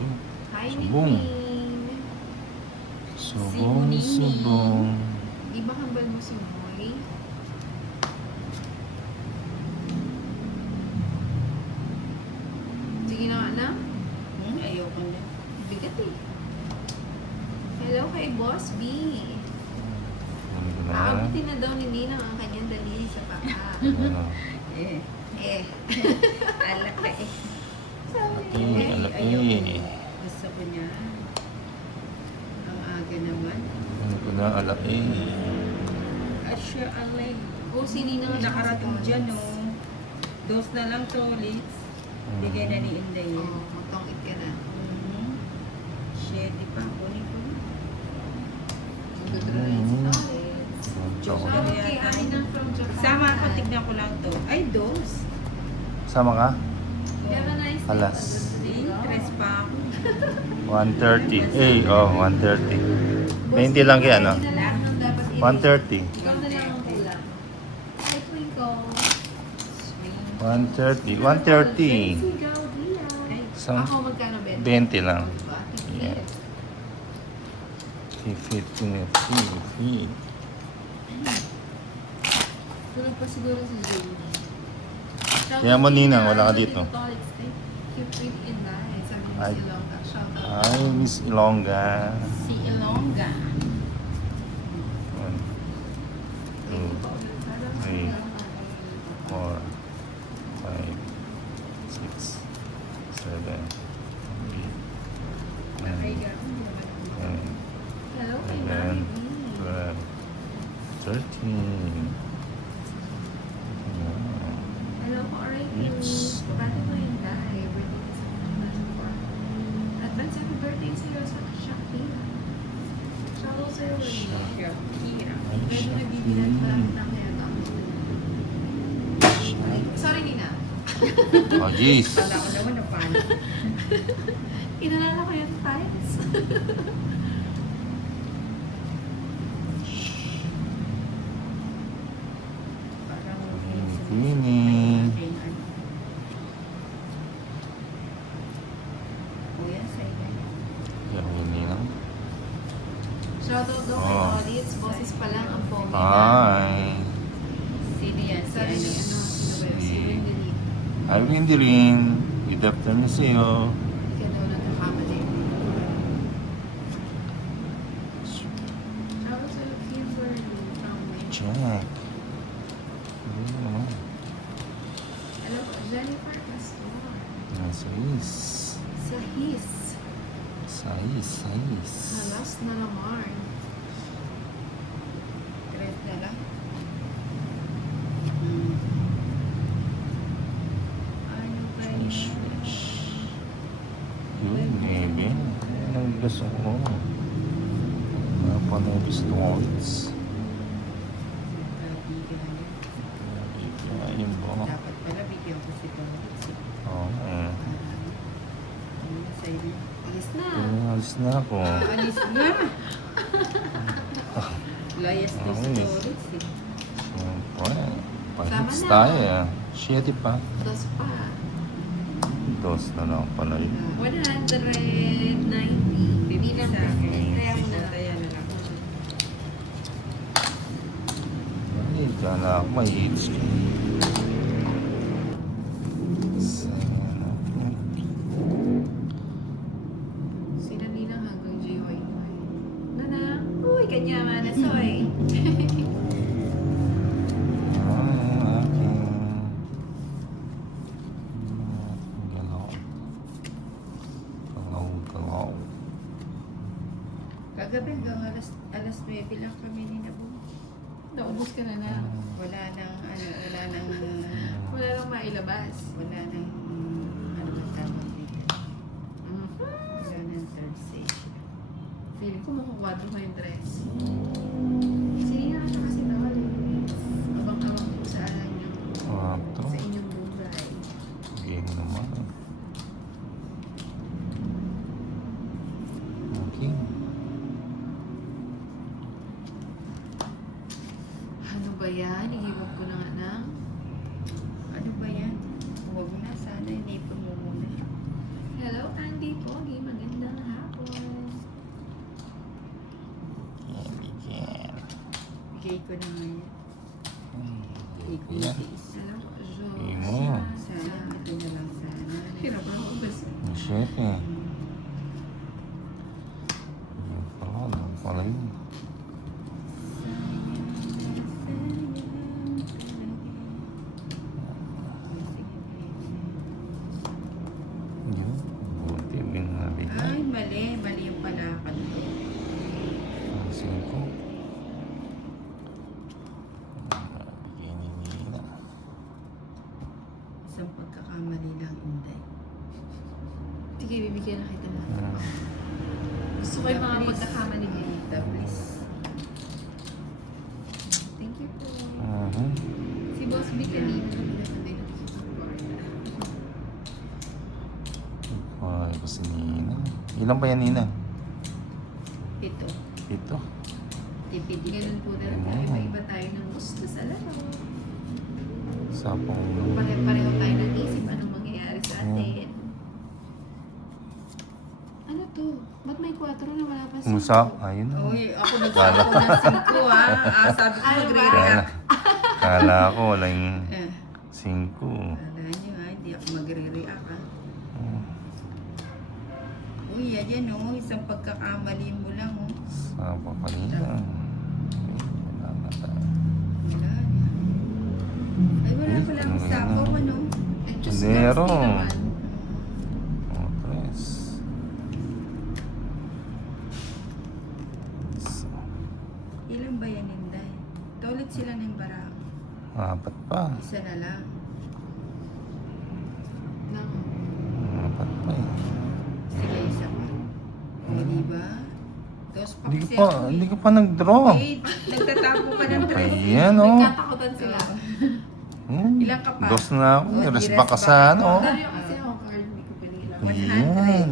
Hi, Subong. Nining. Subong. Di ba hambal mo si Moy? Sige na nga na. Ayoko na. Bigat eh. Hello kay Boss B. Aabutin na daw ni Nina ang kanyang daliri sa paa. Eh. Alak ka eh. Sabi Alak eh. Ayoko. Gusto ko niya. Ang aga naman. Ano ko na alak eh. Asya alay. Oh, si Nina nga siya Nakarating kasi dyan college. oh. Dos na lang tolits. Bigay na ni Inday yan. Oh, magtongit ka na. Shady pa. Kunin ko na. Magdudrulit si College. Chocolate. Shoutout kay Aminang from Japan. Sama ako, tignan ko lang to. Ay, dos. Sama ka? Have a nice day. Alas. Tres pa ako. 130. Eh, oh, 130. 20 lang kaya, no? 130. Ikaw na lang ang kulang. Hi, Twinkle. 130. 130. Isang Ako magkano, Ben? 20 lang. Diba? Yeah. 15. Tulog pa siguro si Jamie. Kaya mo, Ninang, wala ka dito. Cute with Inday. Sabi ni Ay. si Ilongga. Shoutout. Ay, Miss Ilongga. Si Ilongga. 1, 2, 3, 4, 5, 6, 7, 8, 9, 10, Hello, kay 11, Mami 12, 13. Hello po, Rachel. Yes. Pagkati mo yung Day. Birthday ka sa mga Advance happy birthday sa'yo sa Shakira. Shoutout sa'yo, Rachel. Shakira. Medyo nagbibilang pa lang ng kaya to. Sorry, Nina. Oh, jeez. Kala ko naman na paano. Inalala ko yung times. Parang Queenie. Kuya, sa'yo. Yung hindi lang. Shoutout daw kay Oh. Audits. Boses pa lang ang pogi na. Hi. Sino yan? Sabi ni ano, sino ba yun? Si Wendy. Hi, Windy Rin. Good afternoon sa'yo. Hindi ka daw nagkakamali. Shoutout sa'yo, Kimberly. From Wendy. Check. Hello po, Jennifer Pastor. Sais. Sa his. Sais. Halas na naman. Tres na lang. Ano ba Fresh, yan? fresh. Yun, maybe. Yan ang gusto ko. Napanobis doors. Ayun po. Dapat pala bigyan ko si Tolits. Oo, eh. Ano sa'yo? Alis na. Alis na ako. Alis na. Layas to si Ay. Tolits eh. Siyempre. Pahits Tama na. tayo eh. 7 pa. Dos pa. 2 na lang pala yun. 190. Bibilang Sa akin. Kaya mo na. Kaya na lang. Ay, dyan na ako. May hits ka. Sila nilang hanggang GY. Nana, uy, kanya manasoy. Kagabi hanggang alas 9 lang kami ni Nabu. Naubos ka na na. Wala nang Wala lang mailabas. ano ba tawag dito? Mhm. Wala nang third station. Feeling ko makukwadro ko yung dress. Sige nga siya kasi tawag. Abang-abang po sa inyong buhay. Game naman. Okay. Ano ba yan? Iiwan ko na nga ng... Ano ba yan? Huwag na sana, inipon mo muna. Hello, Andy Pogi. ibibigay ko na ngayon. Yan. Alam ko, Jo. Imo. Sana, ito na lang sana. Hirap na ako basta. Shit eh. Yan pala, yan pala yun. Yun. Buti, may nabigay. Ay, mali. Mali yung palakad ko. Pansin ko. Bigyan ni Nina. Isang pagkakamali lang, Inday. Sige, bibigyan na kita lang. Ah, Gusto ko yung mga Please. pagkakamali niya. Tita, please. Thank you po. aha. Si Boss B kanina. Ay, ko si Nina. Ilan ba yan, Nina? Ito. Ito. Tipid. Ganun po na tayo. Iba-iba tayo ng gusto sa laro. Sapong... Pare-pareho tayo ng isip anong mangyayari sa atin. Ano to? Ba't may 4 na wala pa Musa, ayun na. Uy, ako nagsabi ko ng 5 ha. Sabi ko Ano ba? magre-react. Kala ko wala yung Eh, 5. Kala nyo ha, hindi ako magre-react ha. Uy, ayan o, isang pagkakamali mo lang o. Sapa kanina. Wala na tayo. Wala na. Ay, wala Uy, pala ano akong yan, sapaw, ah? ano? Eh, Diyos ko, Nero. Steve naman. Oh, tres. Ilan ba yan, Inday? Toilet sila ng barang. 4 pa. Isa na lang. 4 pa eh. Sige, isa pa. O, diba? Dos pa Hindi kasi ko pa, ako, eh. hindi ko pa nag-draw. Wait, nagtatapo ka ng dress. Ayan oh. Nagkatakutan sila. Ilang ka pa? Dos na ako. Oh, di Rest rest back ka back sa ako. ano. Dahil kasi ako card, hindi ko pinilang.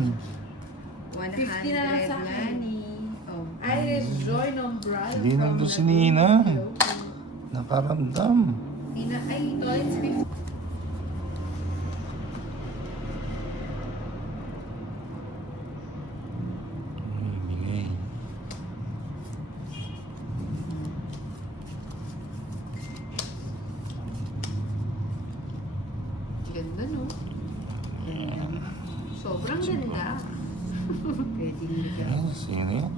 100. 50 na lang sa akin. Lani. Oh. Ay, Joy Nombral. Hindi na doon si Nina. Nakaramdam. Nina, ay, toilets 50. Ibigay. Ganda, no? Sobrang ganda. Pwedeng bigyan. Ayan, sino?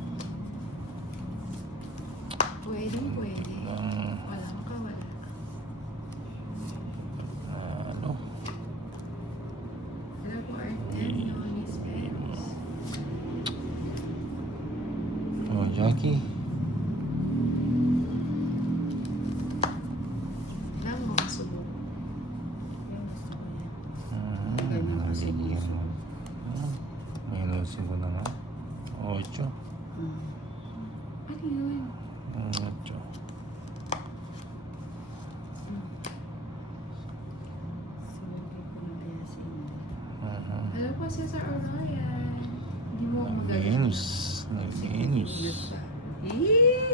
Pwedeng, pwede. Wala ka, wala. Ano? Hello po, Arten. No, Miss Pems. Oh, Jackie. Lang mo, sumo. Yung gusto ko yan. Nabigyan mo. May inusin ko na nga. 8. Ano yun? 8. Sinabi ko na kaya sa inyo. Hello po, Cesar Orion. Hindi mo ako magaling. Venus. Venus.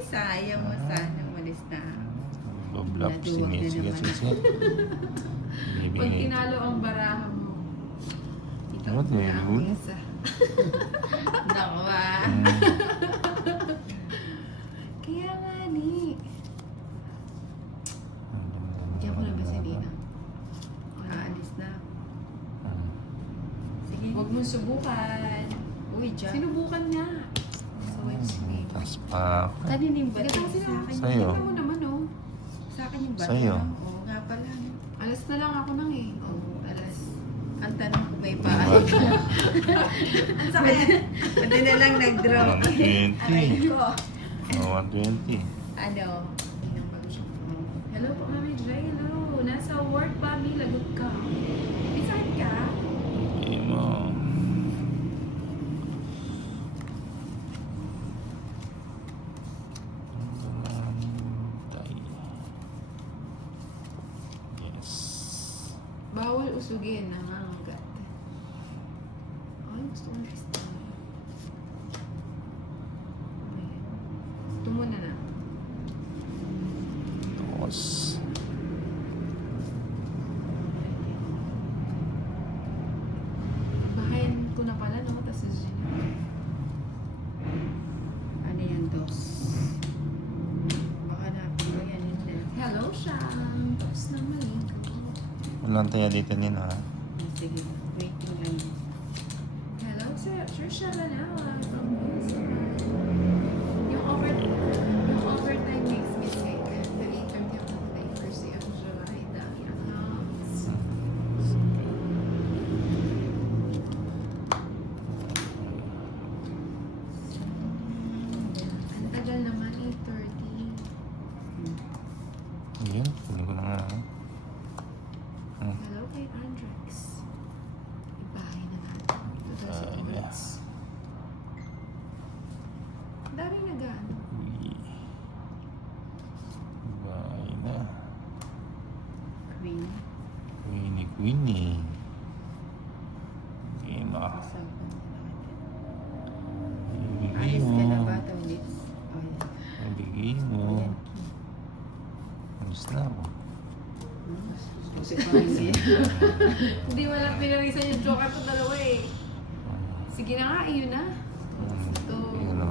Sayang mo sana. Malis na ako. Bablap. Naduwag na Sige, naman. sige. Pag Bibigay. tinalo ang baraha mo, ito Oh, very na ang good. isa. Naku ah. Kaya nga ni. Diyan ko na ba si Nina? Aalis na ako. Sige. Huwag mong subukan. Uy, Jack. Sinubukan niya. So, it's me. Tapos pa. Kanina yung Sige, bato. tapos Sa akin. Sa'yo. Tingnan mo naman, oh. Sa akin yung bato. Sa'yo. lang. Oo nga pala. Alas na lang ako nang eh. Oo, alas. Ang tanong ko may Diba? paan. Ang sakit. Pati na lang nag-draw. 120. ko. Oh, 120. Ano? Inang bago siya. Hello po, Mami Dre. Hello. Nasa work, Mami. Lagot ka. May sakit ka? Hindi mo. Yes. Bawal usugin. Nangangagat. Ay, gusto kong kristal. Ayan. Ito muna na. Tapos. Bahayan ko na pala, no? Tapos Ano yan, dos? Baka na lang tayo dito nila. Sige, waiting lang. Hello, sir. Sir Shabanawa from Bulacan. Yung overtime makes me sick. The 8:30 of the day, first day of July. Dami ang notes. Ang tagal naman, 8:30. Yun, hindi ko na nga. Hello kay Andrex. Ibahay na natin. 2,000 words. Dari na gaano. Bye na. Queen. Queenie. Game na. Usapan na natin. Ibigay Alis mo. ka na ba, Tolitz? Oh, yan. Ibigay mo. Ayan. Alis na ako. Kasi pamilya. Hindi wala pinarisan yung joker ko dalawa eh. Sige na nga, iyon na. Ito. Yun o.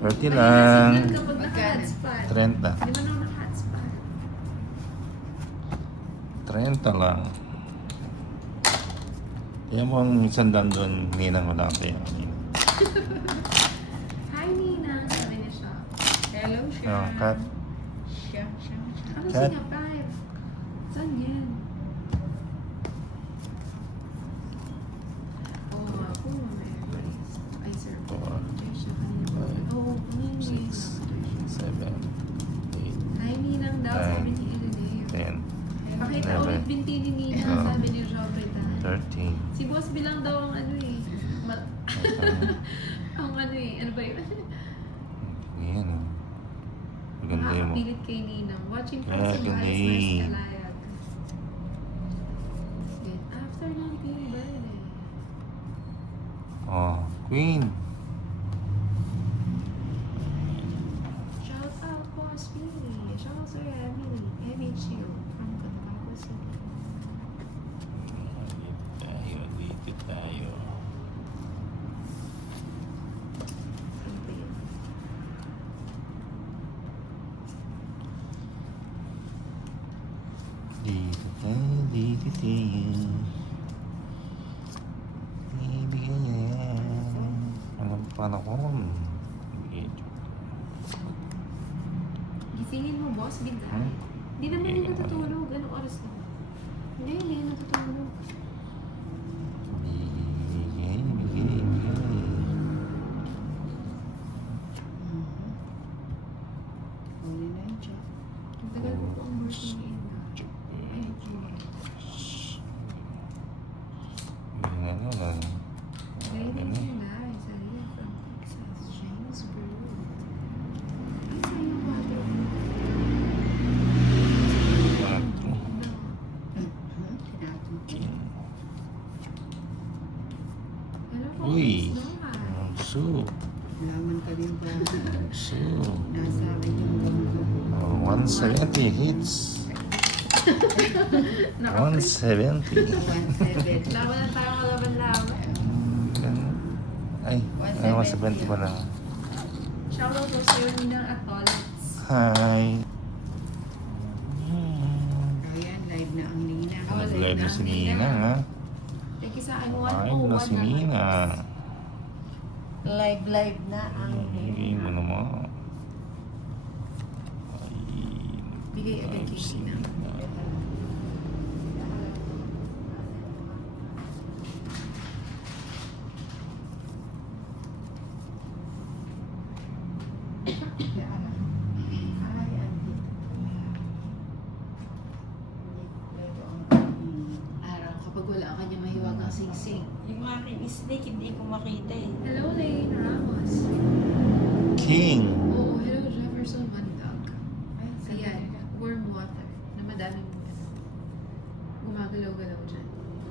30 lang. Ayun na, kapag naka-hotspot. 30. Hindi man ako naka-hotspot. 30 lang. Kaya mo ang sandal doon, ninang ko lang kaya. Hi, Nina. Sabi niya siya. Hello, siya. Oh, cut. Siya. Ano Kat. siya? 5. Saan yan? Oo, ako. Ay, sir. Four. Ay, siya kanina. Oo, hindi. 6, 7, 8, Hi, Ninang daw. Nine. Sabi ni Ilene. 10, Pakita Eleven. ulit binti ni Nina. Oh. Sabi ni Jobritan. 13. Si Boss bilang daw ang ano eh. Ang ano eh. Ano ba yun? Yan o. Maganda yun mo. Nakakapilit kay Ninang. Watching from Ah, some galing. nice kalayag. Then, after ng pink birthday. Oh, Queen. Shout out Boss B. Shout out Sir Emily. Emmy Chill from Cotabato City. Dito tayo. Ano ba yun? Dito tayo, dito tayo. Ibigay niya yan. Anong panahon? Medyo. Gisingin mo, Boss. Bigay. Hmm? Hindi naman Hindi yun naman. natutulog. Anong oras na? Hindi yun natutulog. Ibigay. Huli na yun siya. Ang tagal ko po ang birthday ni Ina. Ay, June. Yung ano lang. Ladies and guys, Aliyah from Texas, Jamesburg. Ay, sa iyo, mother. Quatro. Tinatong. Hello po, Uy. Miss Noah. So. Laman ka din ba? So. Nasa akin yung gamot. 170 hits. 170. 1-7. Laban na tayo kalaban-laban. Ay, 170 pa lang. Shoutout po sa iyo, Ninang at Tolets. Hi. Ayan, live na ang Nina. Oh, Nag-live na si Nina, ha? Thank you sa akin, Live na si Nina. Live na ang Ibigay mo naman. Ay, Bigay agad kay si Nina. Araw, kapag wala ka niya mahiwagang singsing. Yung aking snake, hindi ko makita eh. Hello, Lane Ramos. King. Oo, hello, Jefferson Mandag. Ayan, warm water na madaming ano, gumagalaw-galaw dyan.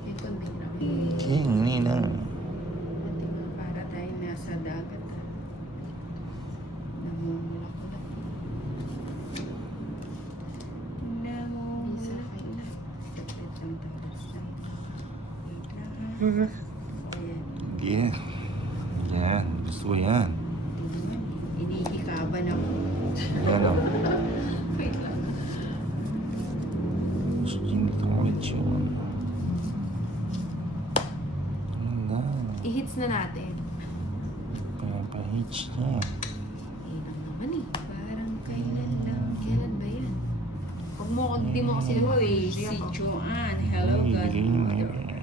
Yan po may namin. King, Nina. Para tayo nasa dagat. Namumulak ko lang. Namumulak ko lang. Kapit ang talas na ito. Wait lang ha. Ayan. Yeah. Yan. Gusto ko yan. Iniikaban ako. Yan o. Wait lang. Gusto ko ulit yun. I-hits na natin. Papa-hitch niya. Ilang naman eh. Parang kailan lang. Kailan ba yan? Huwag mo, hindi mo kasi Uy, si Joanne. Hello, Uy, bilhin mo. godmother.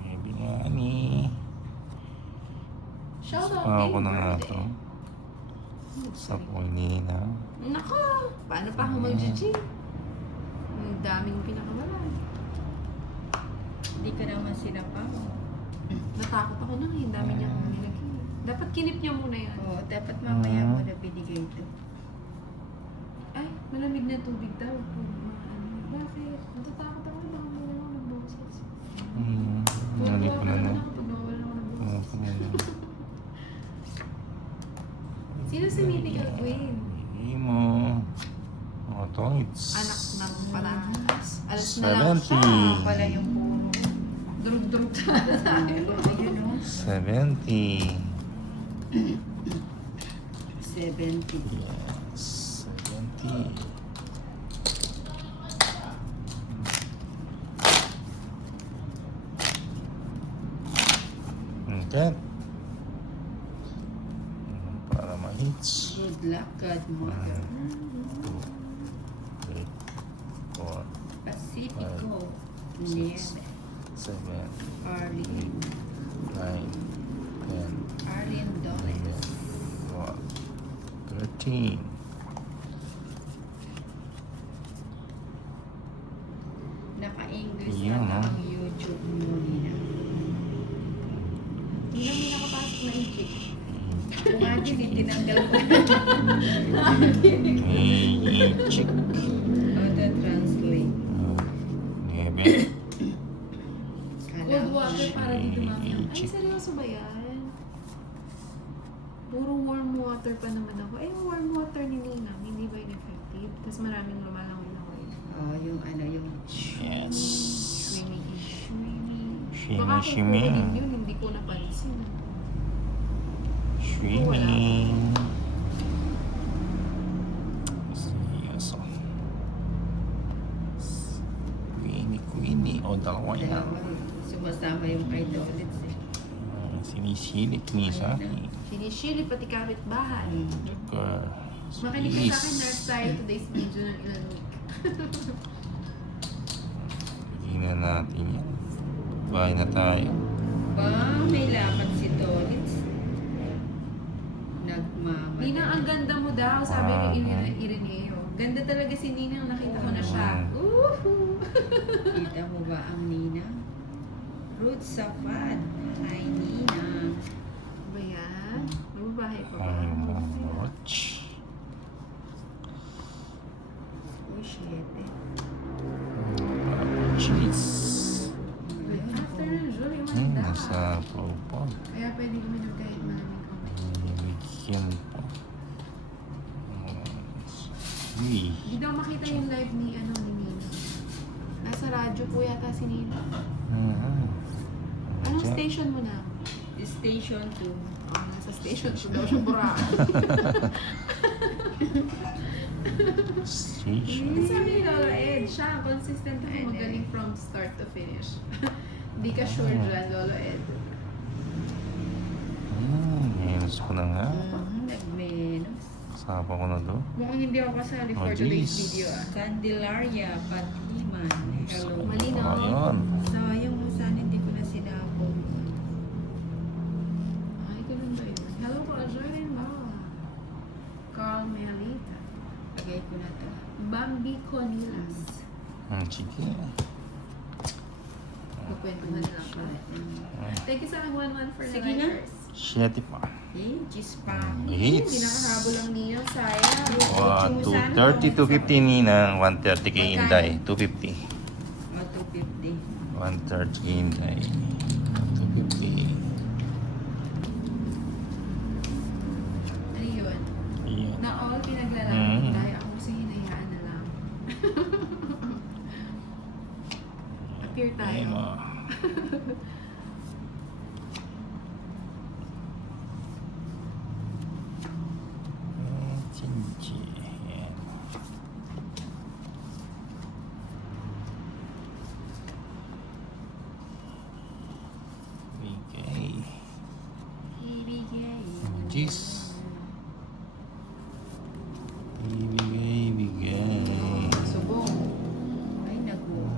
Baby nga ni. Shout out Ako kay na nga birthday. to. Sa Paulina. Nako, paano pa ako mag-gym? Ang daming pinakawalan. Hindi ka naman sinapa. Natakot ako nang ang dami niyang nilagay. Dapat kinip niya muna yan. Oo, dapat mamaya mo na binigay ito. Ay, malamig na tubig daw. Bakit? Natatakot ako baka mawala ako ng boses. Hindi ko na na. Ako pag mawala ako ng Ano boses. ko na na. Sino si Mythical Queen? Hindi mo. Mga tongits. Anak ng paranas. Alas na lang 70. siya. Pala yung puro. Durug-durug na tayo. Ayun o. 70. 70. Yes. 70. Okay. Para ma-hits. Good luck, godmother. 2, 3, 4, Pacifico. Six. Nieve. 7, Arlene. 9, 10, Arlene Doles. 12, 13. Naka-English Yan, na ah. ang YouTube mo, Nina. Hindi namin nakapasok na Egypt. Kung nga din, itinanggal ko. Hey, chick. Auto-translate. Niebe. Kala Cold ko, water para di dumami ang... Ay, Chick. seryoso ba yan? Puro warm water pa naman ako. Eh, yung warm water ni Nina, hindi ba yun effective? Tapos maraming lumalangoy na kayo. Oh, yung ano, yung... Yes. Shrimmy, shrimmy. Shimmy, Baka kung shimmy. kukunin yun, hindi ko napansin. Swimming. Seryoso. Queenie. O, dalawa yan. Dalawa rin. Sumasama yung kay Dolitz eh. Sinisilip ni sa akin. Sinishili pati kapitbahay. Joker. Makinig ka sa akin, nurse tayo today's video ng ilan week. Tingnan natin yan. Bahay na tayo. Ba, may lapat si Dolitz. Nagmamadali. Nina, ang ganda mo daw, sabi ni Ireneo. Ganda talaga si Nina, nakita ko na siya. Woohoo! Kita mo ba ang Nina? Ruth Safad. Hi, Nina. Ba yan? Mababahay pa ba? Ay, watch. Oh, shit eh. Cheese. Good afternoon, Julie. Maganda. Nasa po. Kaya pwede luminog kahit malamig ako. Bigyan po. Uy. Hindi daw makita yung live ni Nina. Nasa radyo po yata si Nina. Anong station mo na? Station 2. Oh, nasa station 2 daw siya Boracay. Station. Sabi ni Lola Ed, siya consistent ako magaling from start to finish. Hindi ka sure dyan, Lola Ed. Menos ko na nga. Nagmenos. Sapa ko na doon. Mukhang hindi ako kasali for Oh, today's geez. video ah. Candelaria Patiman. Hello. Malinaw. Ayun. Sayang mo, sana hindi ko na sinabog. Ay, ganun ba yun? Hello po, Jordan Bawa. Carl Melita. Lagay ko na to. Bambi Conilas. Sige. Kukwentuhan na ako. Thank you sa aking 1-1 for the Sige na. likers. 7 pa. Eh, Gis pa. Hindi Hits. nakahabol ang niyo, sayang. Wow, 230, 250 Nina. 130 kay Inday. 250. O, 250. 130 kay Inday. 250. Ano yun? Ayan. Na all pinaglalaki Mm. tayo. Ako kasi hinayaan na lang. Appear tayo. Ayan mo. Chinchi. Ayan. Okay. Ibigay. Jeez. Ibigay. Subong. Ay, nag-walk.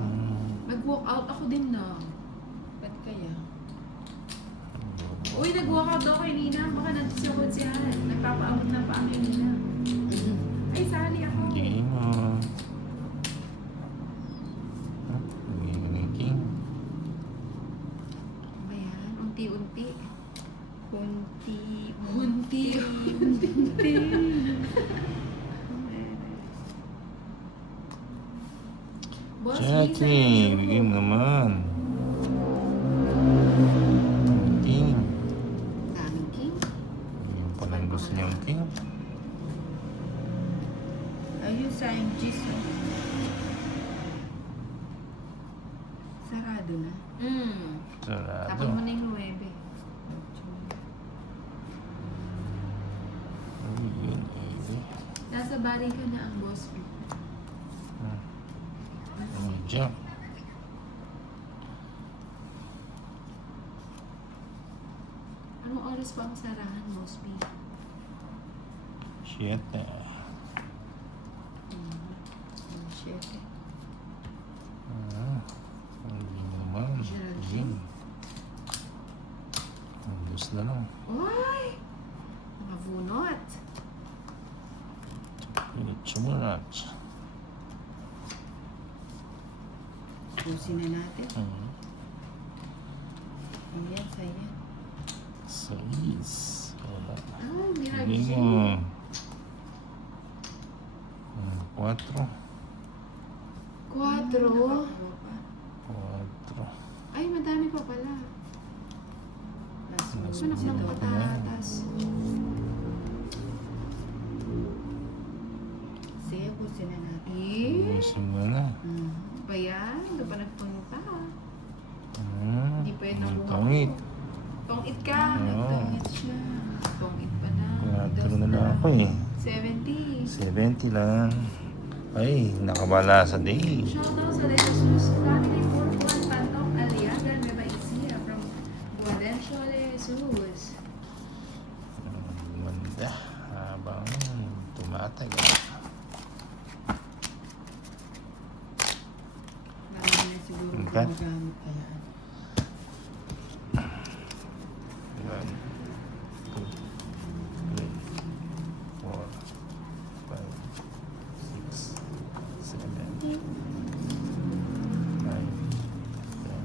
Nag-walk out ako din na. Ba't kaya? Uy, nag-walk out daw kay Nina. Baka nagsisikot siya. Nagpapaabot na pa kay Nina. Ay, sali ako. Game on. King. Ano ba yan? Unti-unti. Kunti. Unti. Boss, Jackie, bigay mo naman. King. Daming king. Yung palang gusto niyang king. Ayun sa yung G's. Sarado na. Sarado. Tapos mo na yung 9. Ayun, ayun. Nasa bari ka na ang boss mo. Medyo. Anong oras pa ang sarahan, boss B? Shit eh. Shit. Hindi naman. King. Ang gusto na lang. Uy! Nakabunot. Chumurat. Pusin na natin. Ayan, saya. Sais. Wala. Ah, Bigay mirage. mo. 4. 4. Ay, madami pa pala. Anak ng patatas. Sige, pusin na natin. Eh? Gusto mo na. Ba yan? Hindi pa nagpunta. Hindi pwede na bumawa. Tongit. Tong-it ka. Oo. Tong-it siya. Tong-it pa na. 4 na lang ako eh. 70. 70 lang. Ay, nakabala sa day. Shoutout sa Jesus. Family for Juan Pantok Aliaga Nueva Ecija from Guadencio de Jesus. Ganda. Habang tumatagal. Marami na siguro Okay. gumagamit kaya. 1, 2, 3, 4, 5, 6, 7, 8, 9, 10,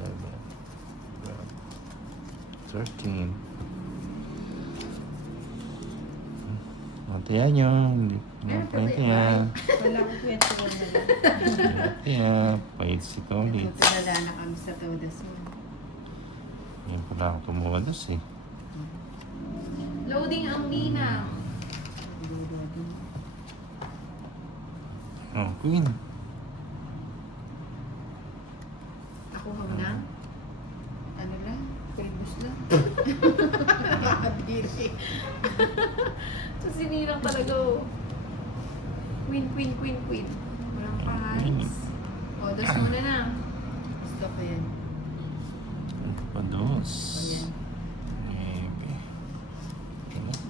11, 12, 13. Matiyan nyo. Matiyan. Wala ko kwento na lang. Matiyan. Pahit si Tolit. Pinala na kami sa Todas mo. Yan pala ako tumuwadas eh. Loading ang ninang. Oh, Queen. Ako na. Ano lang? Kulbus lang. Nakakadiri. So, sinirang talaga oh. Queen. Walang pahais. O, dos muna na. Gusto ko yan. Pados. Ayan. Ebe.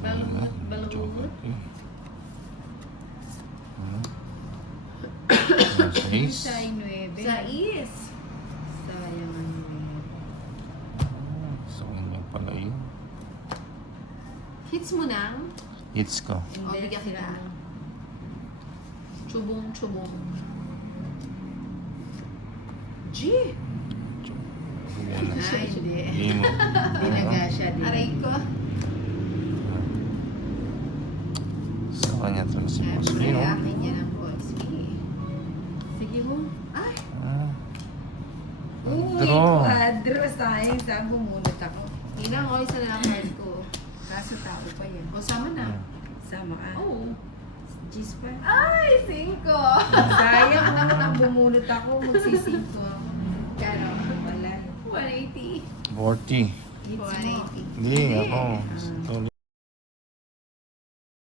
Balungot. Chocolate eh. Yung Sais. sa 9. Sais. Sayang ang 9. So, yun yung pala yun. Hits mo na. Hits ko. O, bigyan kita. Chubong. G! Ay, hindi. Hindi mo. Dinaga siya din. Aray ko. Sa kanya ito si Boss Siyempre, Leo. akin yan ang boss. Sige mo. Ay! Uy, Draw. quadro. Sayang. Saan bumunot ako? Ninang, o, isa na lang card ko. Kaso tao pa yan. O, sama na. Sama ka. Oo. G's pa. Ay, 5! Sayang naman ang bumunot ako. Magsisingko ako. Gano? Wala. 180. 40. Hits mo. 180. Hindi, ako. Tuloy.